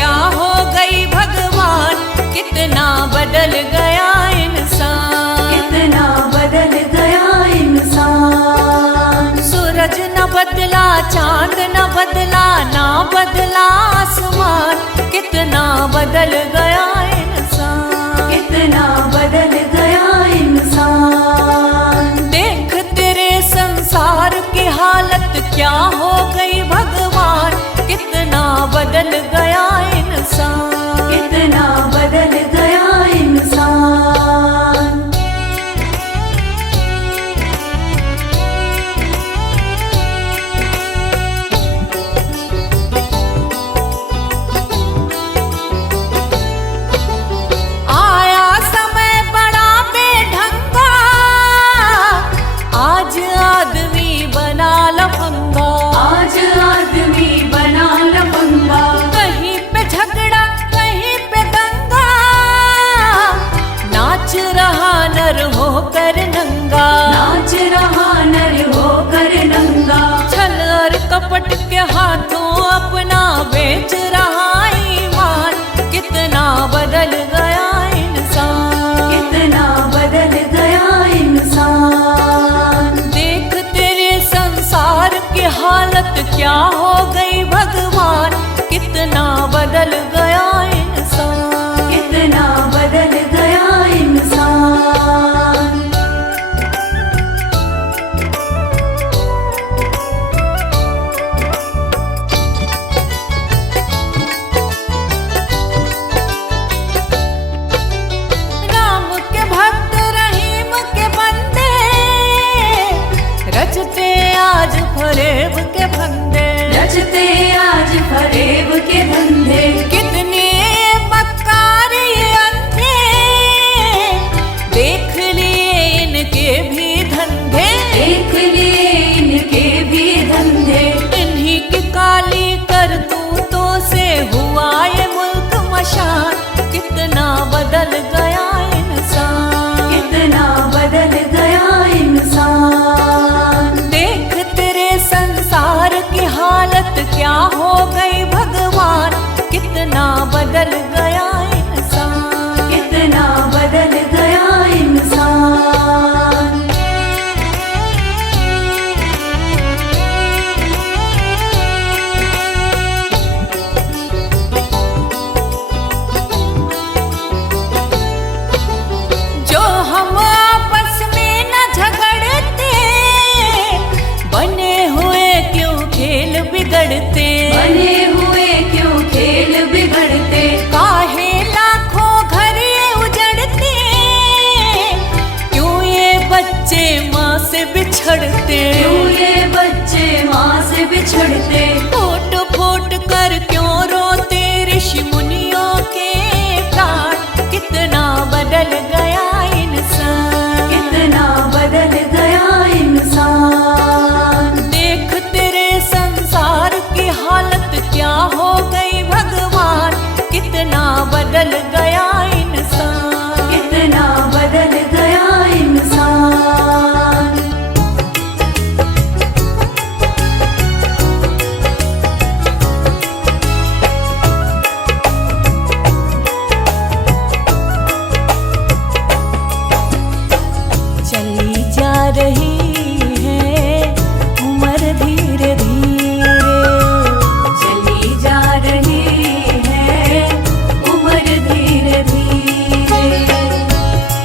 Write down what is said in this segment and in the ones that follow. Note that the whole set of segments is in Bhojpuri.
क्या हो गई भगवान, कितना बदल गया इंसान, कितना बदल गया इंसान। सूरज न बदला, चांद न बदला, ना बदला आसमान, कितना बदल गया इंसान, कितना बदल गया इंसान। देख तेरे संसार की हालत क्या हो गई भगवान, कितना बदल गया इंसान, कितना बदल गया इंसान। आया समय बड़ा बेढंगा, आज आदमी बना लफंगा, आज आदमी बना लफंगा। कहीं पे झगड़ा कहीं पे दंगा, नाच रहा नर होकर नंगा, नाच रहा नर होकर नंगा। छल और कपट के हाथों अपना बेच रहा ईमान, कितना बदल गया इंसान, कितना बदल गया इंसान। देख तेरे संसार की हालत क्या हो गई भगवान, कितना बदल गया इंसान, कितना बदल गया इंसान। राम के भक्त रहीम के बंदे, रचते आज फरेब के फंदे, रचते आज फरेब के धंधे। कितने मक्कार ये अंधे, देख लिए इनके भी धंधे, देख लिए इनके भी धंधे। इन्हीं की काली करतूतों से हुआ ये मुल्क मशान, कितना बदल गया इंसान, कितना बदल गया इंसान। देख तेरे संसार की हालत क्या हो गई भगवान, कितना बदल गया इंसान, कितना बदल गया इंसान। जो हम आपस में न झगड़ते, बने हुए क्यों खेल बिगड़ते, बने हुए क्यों खेल बिगड़ते। काहे लाखों घर ये उजड़ते, क्यों ये बच्चे माँ से बिछड़ते, क्यों ये बच्चे माँ से बिछड़ते। फूट फूट कर क्यों रोते ऋषि मुनियों के प्राण, कितना बदल गया इंसान, कितना बदल गया इंसान। देख तेरे संसार की हालत क्या हो गई भगवान, कितना बदल गया इंसान, कितना बदल गया इंसान। चली जा रही है उम्र धीरे धीरे, चली जा रही है उम्र धीरे धीरे।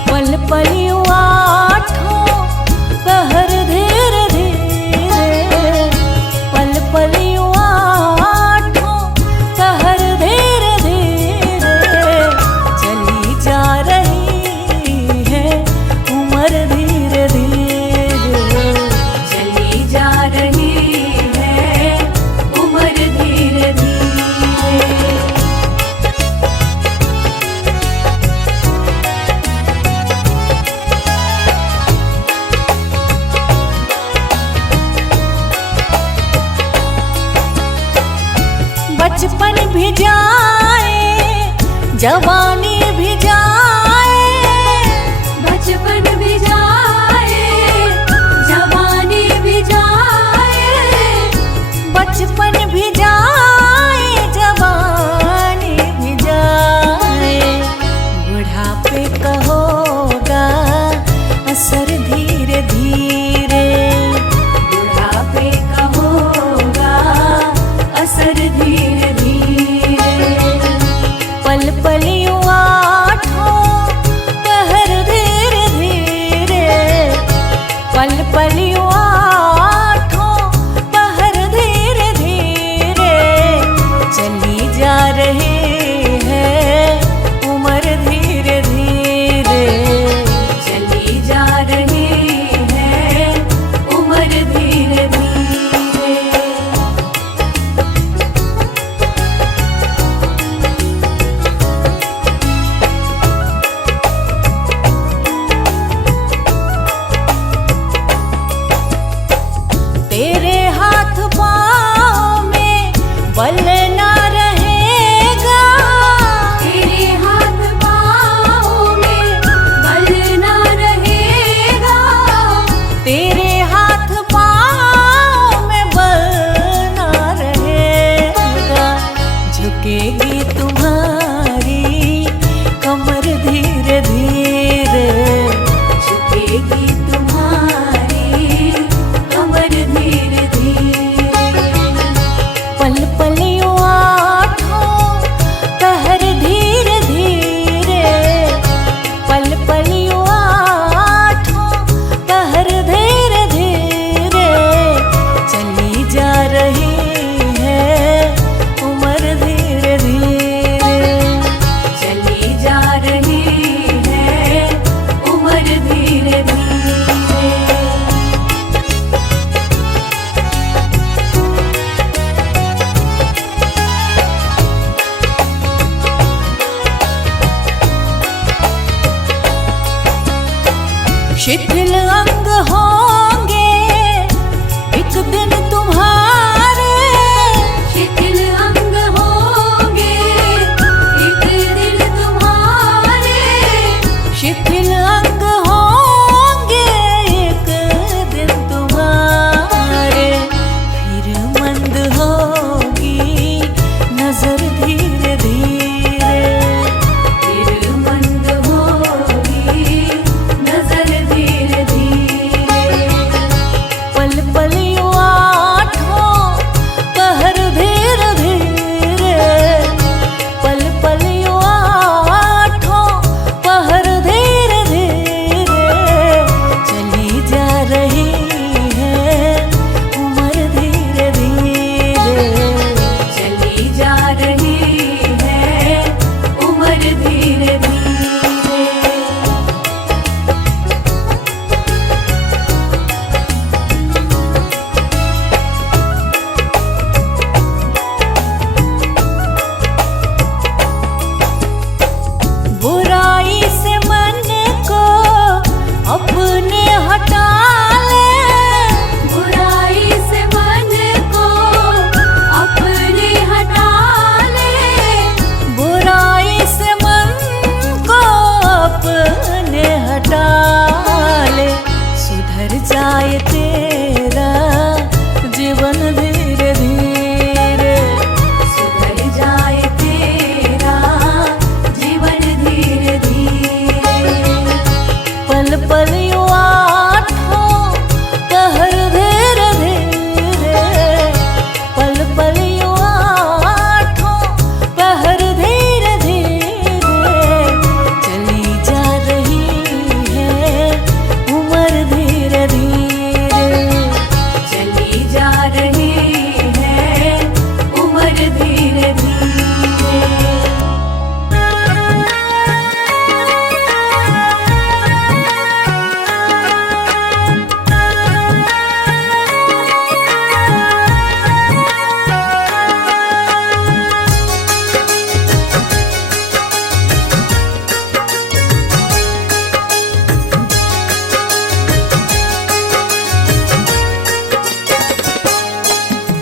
पल पल आठों पहर धीरे धीरे, पल पल आठों पहर धीरे धीरे, चली जा रही है उम्र धीरे धीरे, चली जा रही है उम्र धीरे धीरे। बचपन भी जाए जवानी भी जाए, बचपन भी जाए जवानी भी जाए। बचपन भी जाए जवानी ना रहेगा, तेरे हाथ पाँव में बल ना रहेगा, तेरे हाथ पाँव में बल ना रहेगा। झुकेगी तुम्हारी कमर धीरे धीरे, झुकेगी तुम्हारी कमर धीरे धीरे। पल पल यूं आठों पहर धीरे धीरे, पल पल यूं आठों पहर धीरे धीरे। चली जा रही है उम्र धीरे धीरे, चली जा रही है उम्र धीरे धीरे। शिथिल अंग होंगे एक दिन तुम्हारे, शिथिल अंग होंगे एक दिन तुम्हारे, शिथिल अंग होंगे एक दिन तुम्हारे। फिर मंद होगी नजर धीरे धीरे, फिर मंद होगी नजर धीरे धीरे। पल पल यूं आठों पहर धीरे धीरे, पल पल यूं आठों पहर धीरे धीरे। चली जा रही है उम्र धीरे धीरे, चली जा रही है उम्र धीरे धीरे। बुराई से मन को अपने हटा ले, बुराई से मन को अपने हटा ले, बुराई से मन को अपने हटा ले। सुधर जाए तेरा जीवन धीरे धीरे, सुधर जाए तेरा जीवन धीरे धीरे। पल पल यूं आठों पहर धीरे धीरे, पल पल यूं आठों पहर धीरे धीरे। चली जा रही है उम्र धीरे धीरे, चली जा रही है उम्र धीरे धीरे।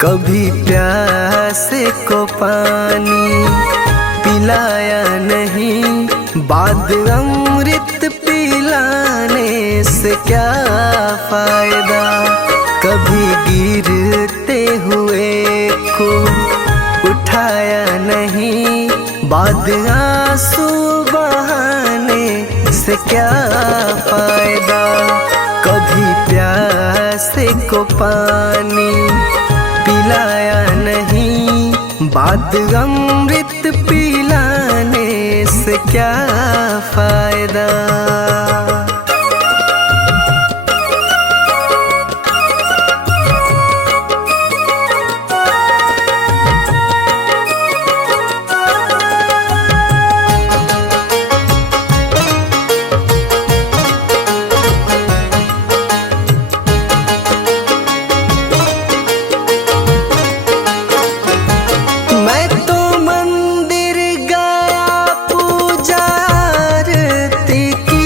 कभी प्यासे को पानी पिलाया नहीं, बाद अमृत पिलाने से क्या फायदा। कभी गिरते हुए को उठाया नहीं, बाद आंसू बहाने से क्या फायदा। कभी प्यासे को पानी पिलाया नहीं, बाद अमृत पिलाने से क्या फायदा। मैं तो मंदिर गया पूजा आरती की,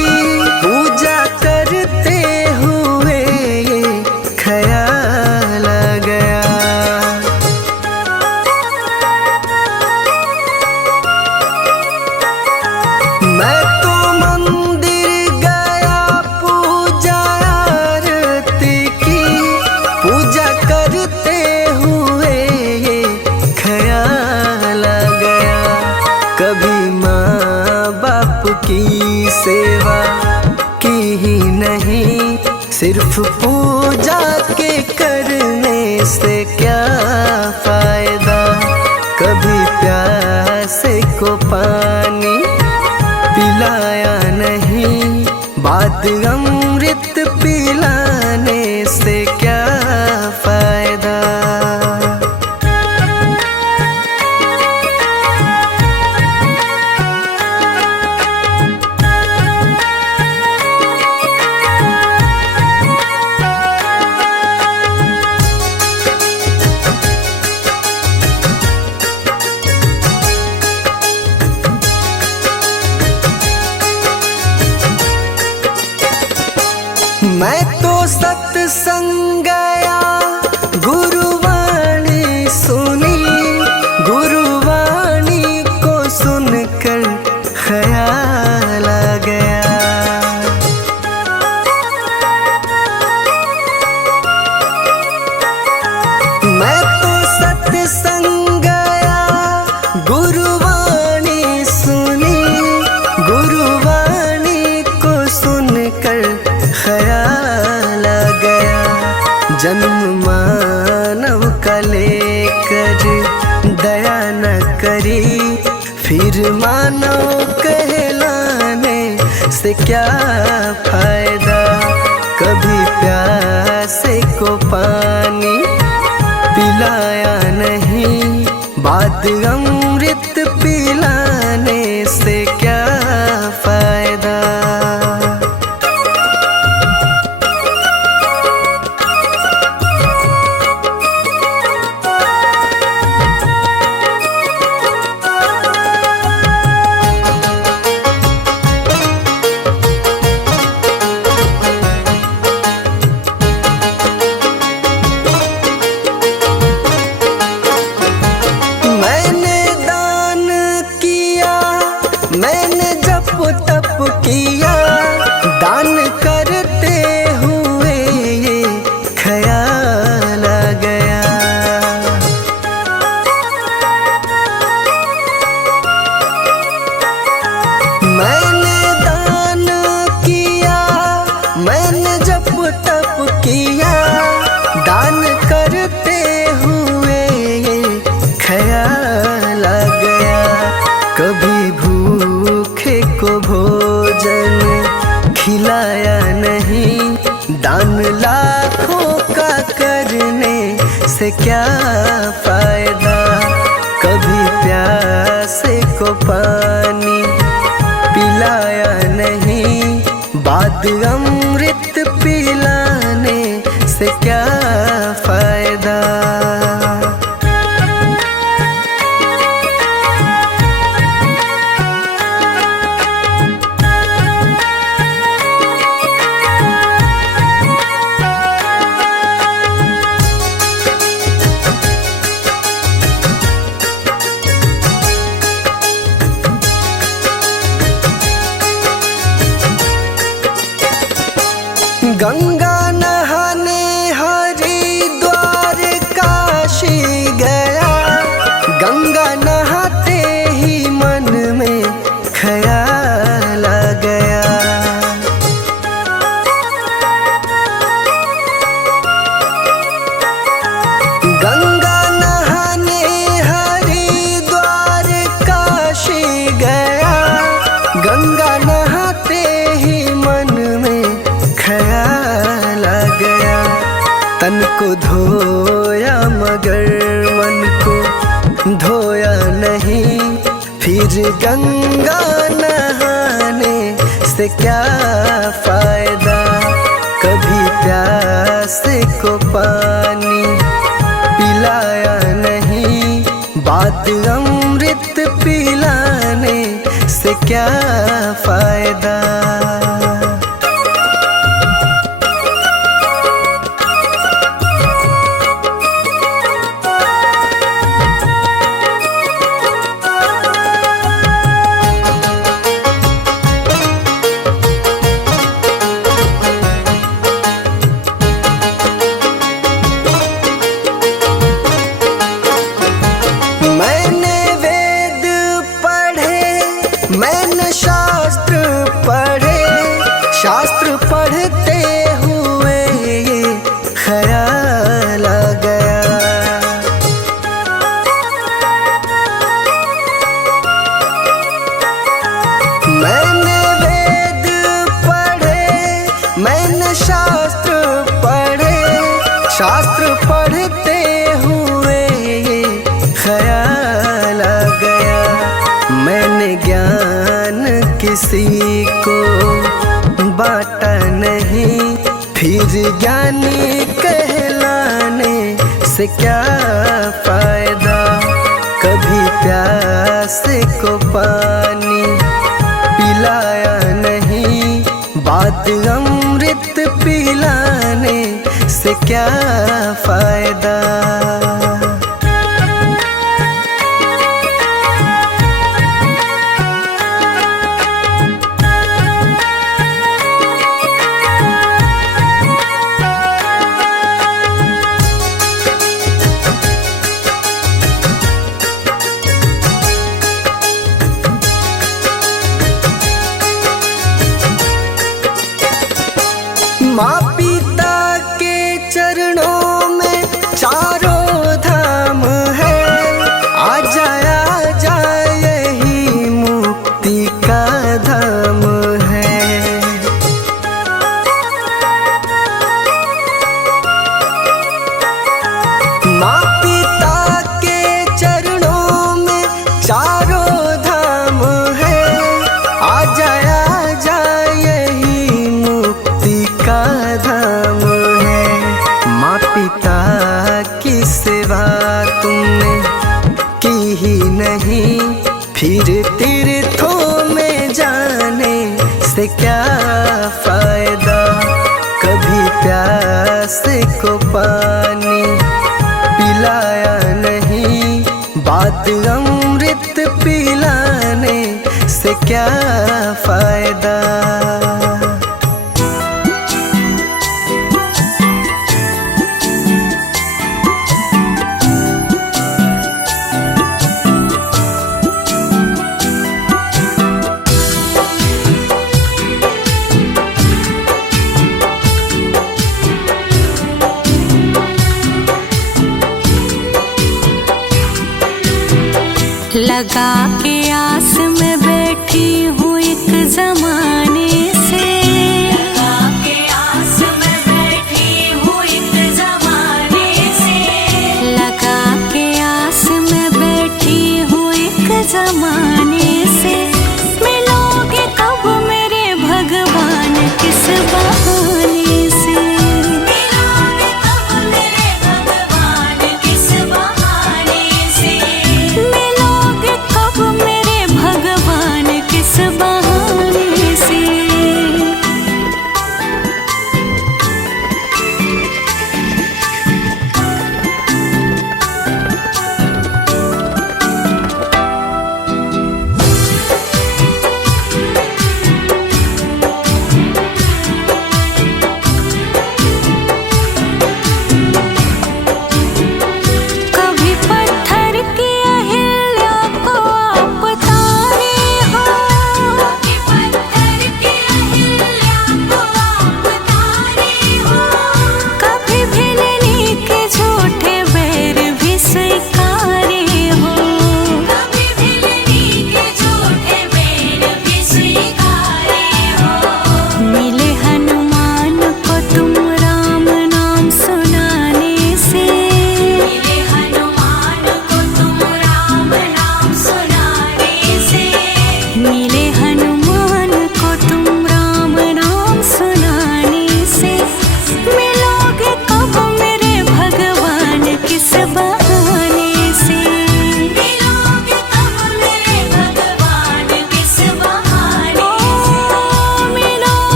सेवा की ही नहीं, सिर्फ पूजा के करने से क्या फायदा। कभी प्यासे को पानी पिलाया नहीं, बाद अमृत पिलाने से क्या फायदा। मैं तो सत्संग गया, गुरुवाणी सुनी, गुरुवाणी को सुनकर ख्याल आ गया। मैं तो सत्संग गया, गुरुवाणी सुनी, गुरुवाणी को सुनकर ख्याल आ गया। जन्म मानव का लेकर दया न करी, फिर मानव कहलाने से क्या फायदा। कभी प्यासे को पानी पिलाया नहीं, बाद अमृत पिलाने से क्या फायदा। मैंने जप तप किया, दान करते हुए ये ख्याल आ गया। मैंने दान किया, मैंने जप तप किया, दान करते हुए ये ख्याल आ गया। कभी भूखे को भोजन खिलाया नहीं, दान लाखों का करने से क्या फायदा। कभी प्यासे को पानी पिलाया नहीं, बाद अमृत पिलाने से क्या फायदा। गंगा नहाने हरिद्वार काशी गया, गंगा नहाते ही मन में ख्याल आ गया। गंगा नहाने हरिद्वार काशी गया, गंगा नहाते ही मन में ख्याल आ गया। तन को धोया मगर मन को धोया नहीं, फिर गंगा नहाने से क्या फायदा। कभी प्यासे को पानी पिलाया नहीं, बाद अमृत पिलाने से क्या फायदा। मैंने वेद पढ़े, मैंने शास्त्र पढ़े, शास्त्र पढ़े, शास्त्र पढ़ते हुए ये ख्याल आ गया, मैंने ज्ञान किसी को बांटा नहीं, फिर ज्ञानी कहलाने से क्या फायदा। कभी प्यास को पानी पिलाया नहीं, बात अमृत पिलाने से क्या फायदा। माँ पिता के चरणों में चारों धाम है, आ जाए यही मुक्ति का धाम है। माँ पिता के चरणों में चारों धाम है, आ जाए यही मुक्ति का धाम है। माँ पिता की सेवा तुमने की ही नहीं, फिर तीर्थों में जाने से क्या फायदा। कभी प्यास को पानी पिलाया नहीं, बात अमृत पिलाने से क्या फायदा। लगा के आस में बैठी हूँ एक जमाने से, लगा के आस में बैठी हूँ एक जमाने से, लगा के आस में बैठी हूँ एक जमाने से। मिलोगे कब मेरे भगवान किस बहाने से, मिलोगे कब मेरे भगवान किस बहाने से, मिलोगे कब मेरे भगवान किस बहाने से।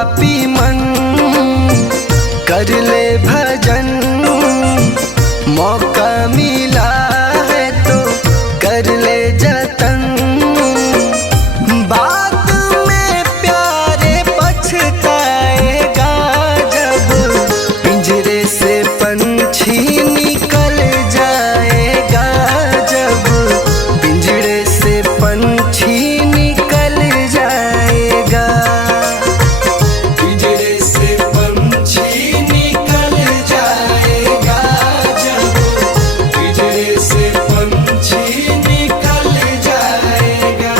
पापी मन कर ले भजन, मौका मिला है तो कर ले जतन। बाद में प्यारे पछताएगा जब पिंजरे से पंछी निकल जाएगा, जब पिंजरे से पंछी निकल जाएगा। पिंजरे से पंछी निकल जाएगा, जब पिंजरे से पंछी निकल जाएगा।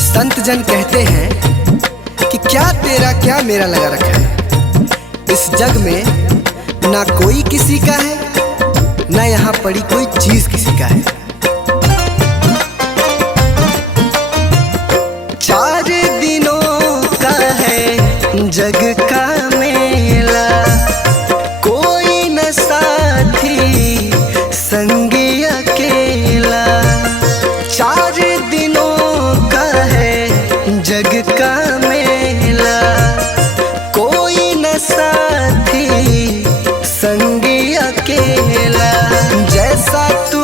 संत जन कहते हैं कि क्या तेरा क्या मेरा लगा रखा है। इस जग में ना कोई किसी का है, ना यहाँ पड़ी कोई चीज किसी का है। 4 दिनों का है जग का मेला, कोई न साथी संगी अकेला। 4 दिनों का है जग का मेला, कोई न साथी संगी अकेला। जैसा तू